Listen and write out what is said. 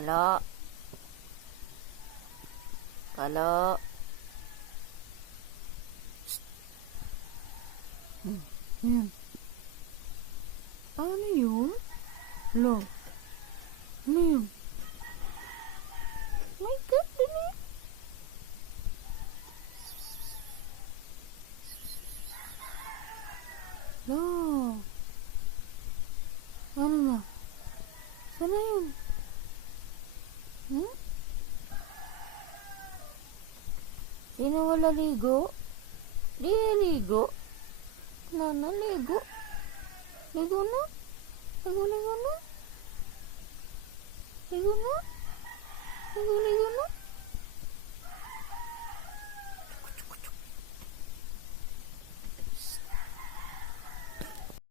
Kalo. Kalo. Yan. Ano yun? Lo. Ano yun? My God, dali. Lo. Ano na? Sana yun? Hmm? Sino wala ligo? Di ligo? Nana, ligo? Ligo na? Ligo na? Ligo na? Ligo na?